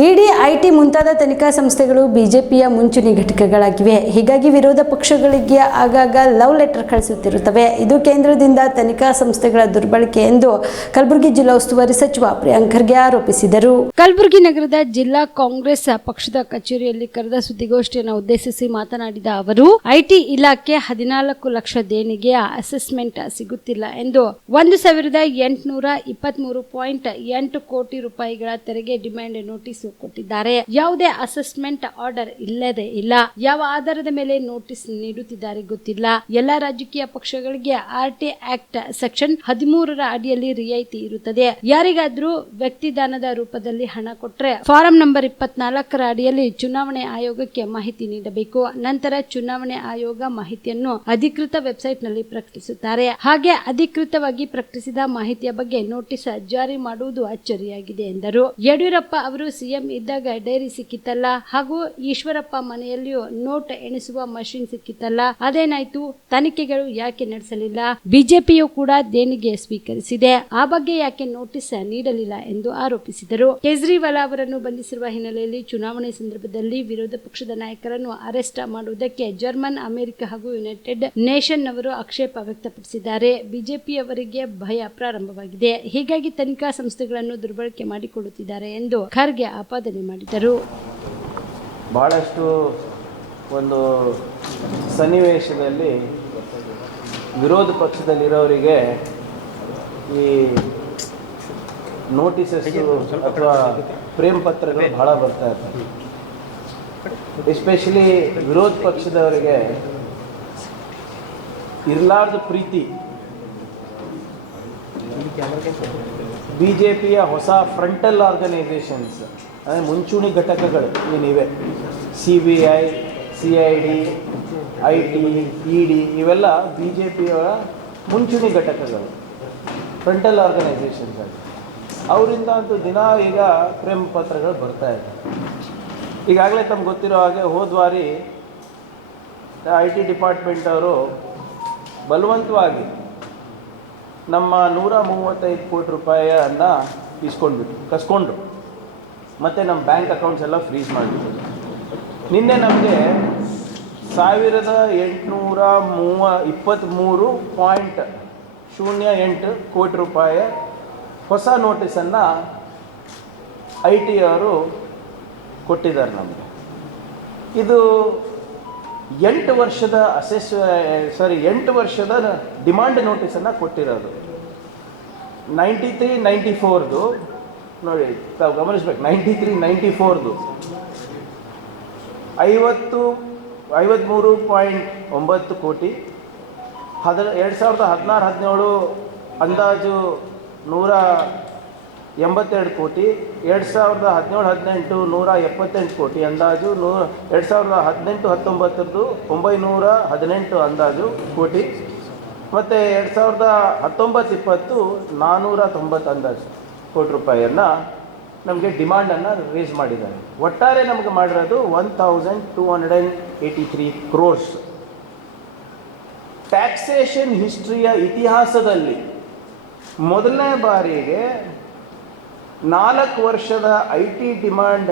ಇಡಿ, IT ಮುಂತಾದ ತನಿಖಾ ಸಂಸ್ಥೆಗಳು ಬಿಜೆಪಿಯ ಮುಂಚೂಣಿ ಘಟಕಗಳಾಗಿವೆ. ಹೀಗಾಗಿ ವಿರೋಧ ಪಕ್ಷಗಳಿಗೆ ಆಗಾಗ ಲವ್ ಲೆಟರ್ ಕಳಿಸುತ್ತಿರುತ್ತವೆ. ಇದು ಕೇಂದ್ರದಿಂದ ತನಿಖಾ ಸಂಸ್ಥೆಗಳ ದುರ್ಬಳಕೆ ಎಂದು ಕಲಬುರಗಿ ಜಿಲ್ಲಾ ಉಸ್ತುವಾರಿ ಸಚಿವ ಪ್ರಿಯಾಂಕ್ ಖರ್ಗೆ ಆರೋಪಿಸಿದರು. ಕಲಬುರಗಿ ನಗರದ ಜಿಲ್ಲಾ ಕಾಂಗ್ರೆಸ್ ಪಕ್ಷದ ಕಚೇರಿಯಲ್ಲಿ ಕರೆದ ಸುದ್ದಿಗೋಷ್ಠಿಯನ್ನು ಉದ್ದೇಶಿಸಿ ಮಾತನಾಡಿದ ಅವರು, ಐಟಿ ಇಲಾಖೆ 14 ಲಕ್ಷ ದೇಣಿಗೆಯ ಅಸೆಸ್ಮೆಂಟ್ ಸಿಗುತ್ತಿಲ್ಲ ಎಂದು 1,823.8 ಕೋಟಿ ರೂಪಾಯಿಗಳ ತೆರಿಗೆ ಡಿಮ್ಯಾಂಡ್ ನೋಟಿಸ್ ಕೊಟ್ಟಿದ್ದಾರೆ. ಯಾವುದೇ ಅಸೆಸ್ಮೆಂಟ್ ಆರ್ಡರ್ ಇಲ್ಲದೆ ಇಲ್ಲ. ಯಾವ ಆಧಾರದ ಮೇಲೆ ನೋಟಿಸ್ ನೀಡುತ್ತಿದ್ದಾರೆ ಗೊತ್ತಿಲ್ಲ. ಎಲ್ಲಾ ರಾಜಕೀಯ ಪಕ್ಷಗಳಿಗೆ ಆರ್ಟಿ ಆಕ್ಟ್ ಸೆಕ್ಷನ್ 13ರ ಅಡಿಯಲ್ಲಿ ರಿಯಾಯಿತಿ ಇರುತ್ತದೆ. ಯಾರಿಗಾದ್ರೂ ವ್ಯಕ್ತಿದಾನದ ರೂಪದಲ್ಲಿ ಹಣ ಕೊಟ್ಟರೆ ಫಾರಂ ನಂಬರ್ 24ರ ಅಡಿಯಲ್ಲಿ ಚುನಾವಣೆ ಆಯೋಗಕ್ಕೆ ಮಾಹಿತಿ ನೀಡಬೇಕು. ನಂತರ ಚುನಾವಣೆ ಆಯೋಗ ಮಾಹಿತಿಯನ್ನು ಅಧಿಕೃತ ವೆಬ್ಸೈಟ್ ನಲ್ಲಿ ಪ್ರಕಟಿಸುತ್ತಾರೆ. ಹಾಗೆ ಅಧಿಕೃತವಾಗಿ ಪ್ರಕಟಿಸಿದ ಮಾಹಿತಿಯ ಬಗ್ಗೆ ನೋಟಿಸ್ ಜಾರಿ ಮಾಡುವುದು ಅಚ್ಚರಿಯಾಗಿದೆ ಎಂದರು. ಯಡಿಯೂರಪ್ಪ ಅವರು ಸಿಎಂ ಇದ್ದಾಗ ಡೈರಿ ಸಿಕ್ಕಿತ್ತಲ್ಲ, ಹಾಗೂ ಈಶ್ವರಪ್ಪ ಮನೆಯಲ್ಲಿಯೂ ನೋಟ್ ಎಣಿಸುವ ಮಷಿನ್ ಸಿಕ್ಕಿತ್ತಲ್ಲ, ಅದೇನಾಯ್ತು? ತನಿಖೆಗಳು ಯಾಕೆ ನಡೆಸಲಿಲ್ಲ? ಬಿಜೆಪಿಯು ಕೂಡ ದೇಣಿಗೆ ಸ್ವೀಕರಿಸಿದೆ, ಆ ಬಗ್ಗೆ ಯಾಕೆ ನೋಟಿಸ್ ನೀಡಲಿಲ್ಲ ಎಂದು ಆರೋಪಿಸಿದರು. ಕೇಜ್ರಿವಾಲ್ ಅವರನ್ನು ಬಂಧಿಸಿರುವ ಹಿನ್ನೆಲೆಯಲ್ಲಿ ಚುನಾವಣೆ ಸಂದರ್ಭದಲ್ಲಿ ವಿರೋಧ ಪಕ್ಷದ ನಾಯಕರನ್ನು ಅರೆಸ್ಟ್ ಮಾಡುವುದಕ್ಕೆ ಜರ್ಮನ್, ಅಮೆರಿಕ ಹಾಗೂ ಯುನೈಟೆಡ್ ನೇಷನ್ ಅವರು ಆಕ್ಷೇಪ ವ್ಯಕ್ತಪಡಿಸಿದ್ದಾರೆ. ಬಿಜೆಪಿಯವರಿಗೆ ಭಯ ಪ್ರಾರಂಭವಾಗಿದೆ. ಹೀಗಾಗಿ ತನಿಖಾ ಸಂಸ್ಥೆಗಳನ್ನು ದುರ್ಬಳಕೆ ಮಾಡಿಕೊಳ್ಳುತ್ತಿದ್ದಾರೆ ಎಂದು ಖರ್ಗೆ ಆಪಾದನೆ ಮಾಡಿದರು. ಬಹಳಷ್ಟು ಒಂದು ಸನ್ನಿವೇಶದಲ್ಲಿ ವಿರೋಧ ಪಕ್ಷದಲ್ಲಿರೋರಿಗೆ ಈ ನೋಟಿಸಸ್ ಅಥವಾ ಪ್ರೇಮ್ ಪತ್ರಗಳು ಬಹಳ ಬರ್ತಾ ಇರ್ತವೆ. ಎಸ್ಪೆಷಲಿ ವಿರೋಧ ಪಕ್ಷದವರಿಗೆ ಇರಲಾರ್ದ ಪ್ರೀತಿ ಬಿಜೆಪಿಯ ಹೊಸ ಫ್ರಂಟಲ್ ಆರ್ಗನೈಸೇಷನ್ಸ್ ಅಂದರೆ ಮುಂಚೂಣಿ ಘಟಕಗಳು ಏನಿವೆ, CBI, CID, IT, ED ಇವೆಲ್ಲ ಬಿಜೆಪಿಯವರ ಮುಂಚೂಣಿ ಘಟಕಗಳು, ಫ್ರಂಟಲ್ ಆರ್ಗನೈಸೇಷನ್ಸ್ ಆಗಿ. ಅವರಿಂದ ಅಂತೂ ದಿನ ಈಗ ಪ್ರೇಮ ಪತ್ರಗಳು ಬರ್ತಾ ಇದೆ. ಈಗಾಗಲೇ ತಮ್ಗೆ ಗೊತ್ತಿರೋ ಹಾಗೆ ಹೋದ್ವಾರಿ IT ಡಿಪಾರ್ಟ್ಮೆಂಟ್ ಅವರು ಬಲವಂತವಾಗಿ ನಮ್ಮ 135 ಕೋಟಿ ರೂಪಾಯಿಯನ್ನು ಕಸ್ಕೊಂಡ್ರು. ಮತ್ತು ನಮ್ಮ ಬ್ಯಾಂಕ್ ಅಕೌಂಟ್ಸ್ ಎಲ್ಲ ಫ್ರೀಸ್ ಮಾಡಿಬಿಟ್ಟು ನಿನ್ನೆ ನಮಗೆ 1,823.08 ಕೋಟಿ ರೂಪಾಯಿಯ ಹೊಸ ನೋಟಿಸನ್ನು IT ಅವರು ಕೊಟ್ಟಿದ್ದಾರೆ ನಮಗೆ. ಇದು 8 ವರ್ಷದ ಡಿಮಾಂಡ್ ನೋಟಿಸನ್ನು ಕೊಟ್ಟಿರೋದು. 93-94 ನೋಡಿ, ತಾವು ಗಮನಿಸ್ಬೇಕು. 93-94 53.9 ಕೋಟಿ, 2016-17 ಅಂದಾಜು 182 ಕೋಟಿ, 2017-18 178 ಕೋಟಿ ಅಂದಾಜು, 2018-19 918 ಅಂದಾಜು ಕೋಟಿ, ಮತ್ತು 2019-20 490 ಅಂದಾಜು ಕೋಟಿ ರೂಪಾಯಿಯನ್ನು ನಮಗೆ ಡಿಮಾಂಡನ್ನು ರೇಸ್ ಮಾಡಿದ್ದಾರೆ. ಒಟ್ಟಾರೆ ನಮಗೆ ಮಾಡಿರೋದು 1,283 crores. ಟ್ಯಾಕ್ಸೇಷನ್ ಹಿಸ್ಟ್ರಿಯ ಇತಿಹಾಸದಲ್ಲಿ ಮೊದಲನೇ ಬಾರಿಗೆ 4 ವರ್ಷದ IT ಡಿಮಾಂಡ್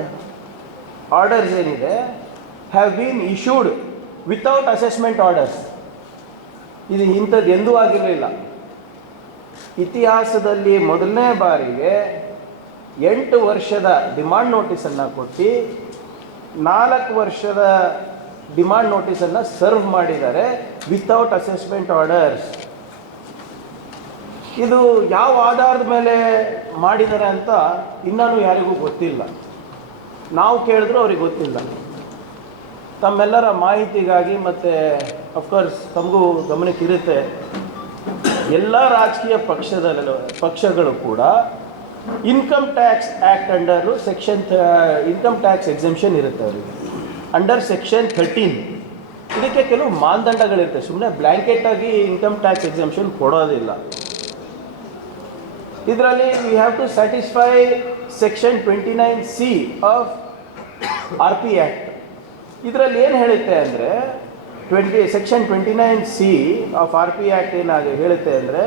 ಆರ್ಡರ್ಸ್ ಏನಿದೆ have been issued without assessment orders. ಇದು ಇಂಥದ್ದು ಎಂದೂ ಆಗಿರಲಿಲ್ಲ. ಇತಿಹಾಸದಲ್ಲಿ ಮೊದಲನೇ ಬಾರಿಗೆ 8 ವರ್ಷದ ಡಿಮಾಂಡ್ ನೋಟಿಸನ್ನು ಕೊಟ್ಟು 4 ವರ್ಷದ ಡಿಮಾಂಡ್ ನೋಟಿಸನ್ನು ಸರ್ವ್ ಮಾಡಿದ್ದಾರೆ ವಿತೌಟ್ ಅಸೆಸ್ಮೆಂಟ್ ಆರ್ಡರ್ಸ್. ಇದು ಯಾವ ಆಧಾರದ ಮೇಲೆ ಮಾಡಿದ್ದಾರೆ ಅಂತ ಇನ್ನೂ ಯಾರಿಗೂ ಗೊತ್ತಿಲ್ಲ. ನಾವು ಕೇಳಿದ್ರು ಅವ್ರಿಗೆ ಗೊತ್ತಿಲ್ಲ. ತಮ್ಮೆಲ್ಲರ ಮಾಹಿತಿಗಾಗಿ ಮತ್ತು ಅಫ್ಕೋರ್ಸ್ ತಮಗೂ ಗಮನಕ್ಕಿರುತ್ತೆ, ಎಲ್ಲ ರಾಜಕೀಯ ಪಕ್ಷಗಳು ಕೂಡ income tax act under income tax exemption ಇರುತ್ತೆ ಅವರಿಗೆ. ಅಂಡರ್ ಸೆಕ್ಷನ್ 13 ಇದಕ್ಕೆ ಕೆಲವು ಮಾನದಂಡಗಳಿರುತ್ತೆ. ಸುಮ್ಮನೆ ಬ್ಲ್ಯಾಂಕೆಟಾಗಿ ಇನ್ಕಮ್ ಟ್ಯಾಕ್ಸ್ ಎಕ್ಸೆಂಪ್ಷನ್ ಕೊಡೋದಿಲ್ಲ. ಇದರಲ್ಲಿ we have to satisfy section 29C of RP act. ಇದರಲ್ಲಿ ಏನು ಹೇಳುತ್ತೆ ಅಂದರೆ section 29C of RP act ಏನಾಗಿ ಹೇಳುತ್ತೆ ಅಂದರೆ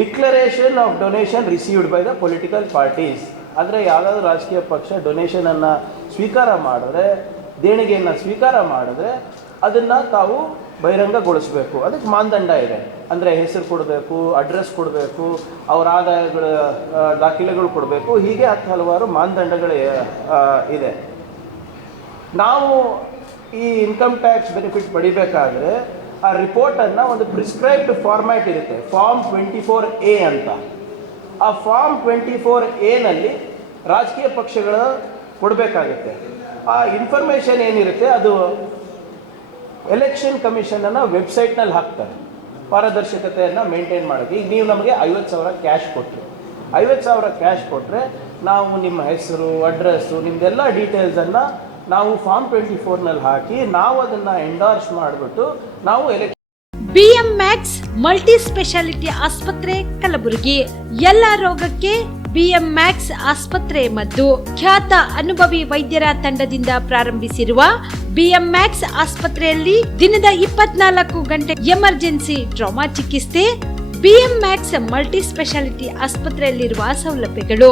declaration of donation received by the political parties ಆದರೆ ಯಾವುದಾದ್ರೂ ರಾಜಕೀಯ ಪಕ್ಷ ಡೊನೇಷನನ್ನು ಸ್ವೀಕಾರ ಮಾಡಿದ್ರೆ, ದೇಣಿಗೆಯನ್ನು ಸ್ವೀಕಾರ ಮಾಡಿದ್ರೆ ಅದನ್ನು ತಾವು ಬಹಿರಂಗಗೊಳಿಸಬೇಕು. ಅದಕ್ಕೆ ಮಾನದಂಡ ಇದೆ. ಅಂದರೆ ಹೆಸರು ಕೊಡಬೇಕು, ಅಡ್ರೆಸ್ ಕೊಡಬೇಕು, ಅವರ ಆದಾಯಗಳ ದಾಖಲೆಗಳು ಕೊಡಬೇಕು. ಹೀಗೆ ಹಲವಾರು ಮಾನದಂಡಗಳು ಇದೆ. ನಾವು ಈ ಇನ್ಕಮ್ ಟ್ಯಾಕ್ಸ್ ಬೆನಿಫಿಟ್ ಪಡಿಬೇಕಾದ್ರೆ ಆ ರಿಪೋರ್ಟನ್ನು ಒಂದು ಪ್ರಿಸ್ಕ್ರೈಬ್ಡ್ ಫಾರ್ಮ್ಯಾಟ್ ಇರುತ್ತೆ, ಫಾರ್ಮ್ 24A ಅಂತ. ಆ ಫಾರ್ಮ್ 24A ರಾಜಕೀಯ ಪಕ್ಷಗಳು ಕೊಡಬೇಕಾಗುತ್ತೆ. ಆ ಇನ್ಫಾರ್ಮೇಷನ್ ಏನಿರುತ್ತೆ ಅದು ಎಲೆಕ್ಷನ್ ಕಮಿಷನನ್ನು ವೆಬ್ಸೈಟ್ನಲ್ಲಿ ಹಾಕ್ತಾರೆ, ಪಾರದರ್ಶಕತೆಯನ್ನು ಮೇಂಟೈನ್ ಮಾಡೋಕ್ಕೆ. ಈಗ ನೀವು ನಮಗೆ 50,000 ಕ್ಯಾಶ್ ಕೊಟ್ಟರೆ, 50,000 ಕ್ಯಾಶ್ ಕೊಟ್ಟರೆ ನಾವು ನಿಮ್ಮ ಹೆಸರು, ಅಡ್ರೆಸ್ಸು, ನಿಮ್ಮದೆಲ್ಲ ಡೀಟೇಲ್ಸನ್ನು ನಾವು ಫಾರ್ಮ್ 24ನಲ್ಲಿ ಹಾಕಿ ನಾವು ಅದನ್ನು ಎಂಡಾರ್ಸ್ ಮಾಡಿಬಿಟ್ಟು ನಾವು BMX ಮಲ್ಟಿ ಸ್ಪೆಷಾಲಿಟಿ ಆಸ್ಪತ್ರೆ ಕಲಬುರಗಿ. ಎಲ್ಲ ರೋಗಕ್ಕೆ BMX ಆಸ್ಪತ್ರೆ ಮದ್ದು. ಖ್ಯಾತ ಅನುಭವಿ ವೈದ್ಯರ ತಂಡದಿಂದ ಪ್ರಾರಂಭಿಸಿರುವ BMX ಆಸ್ಪತ್ರೆಯಲ್ಲಿ ದಿನದ 24 ಗಂಟೆ ಎಮರ್ಜೆನ್ಸಿ ಟ್ರಾಮಾ ಚಿಕಿತ್ಸೆ. BMX ಮಲ್ಟಿ ಸ್ಪೆಷಾಲಿಟಿ ಆಸ್ಪತ್ರೆಯಲ್ಲಿರುವ ಸೌಲಭ್ಯಗಳು: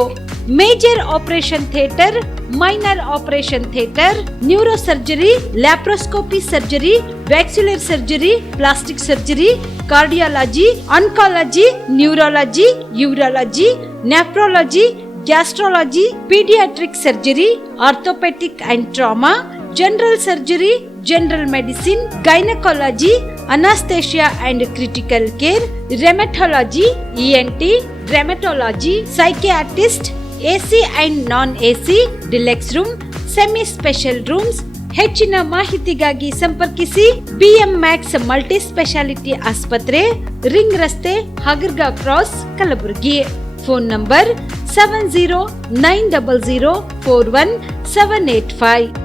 major operation theatre, minor operation theatre, neuro surgery, laparoscopy surgery, ವ್ಯಾಕ್ಸ್ಯುಲರ್ surgery, plastic surgery, cardiology, oncology, neurology, urology, nephrology, gastrology, paediatric surgery, orthopaedic and trauma, general surgery, general medicine, gynaecology, anaesthesia and critical care, rheumatology, ENT, rheumatology, psychiatrist, AC and non AC, deluxe room, semi special rooms. ಹೆಚ್ಚಿನ ಮಾಹಿತಿಗಾಗಿ ಸಂಪರ್ಕಿಸಿ BMX multi specialty ಆಸ್ಪತ್ರೆ, ring ರಸ್ತೆ, Hagarga cross, Kalaburagi. Phone number 7090041785.